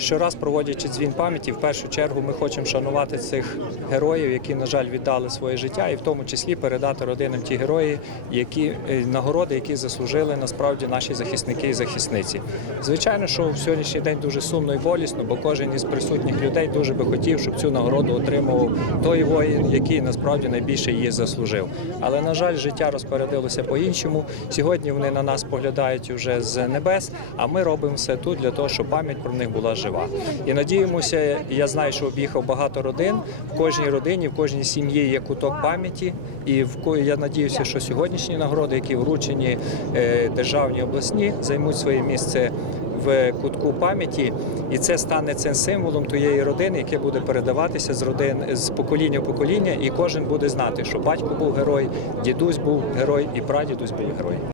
щораз проводячи дзвін пам'яті, в першу чергу ми хочемо шанувати цих героїв, які, на жаль, віддали своє життя, і в тому числі передати родинам ті герої, які е, нагороди, які заслужили насправді наші захисники і захисниці. Звичайно, що в сьогоднішній день дуже сумно і болісно, бо кожен із присутніх людей дуже би хотів, щоб цю нагороду отримував той воїн, який насправді найбільше її заслужив. Але на жаль, життя розпорядилося по-іншому. Сьогодні вони на нас поглядають уже з небес, а ми робимо все тут для того, щоб пам'ять про них була жива. І надіємося, я знаю, що об'їхав багато родин. В кожній родині, в кожній сім'ї є куток пам'яті. І в я надіюся, що сьогоднішні нагороди, які вручені е, державні обласні, займуть своє місце в кутку пам'яті, і це стане цим символом тієї родини, яке буде передаватися з родин з покоління в покоління, і кожен буде знати, що батько був герой, дідусь був герой і прадідусь був герой.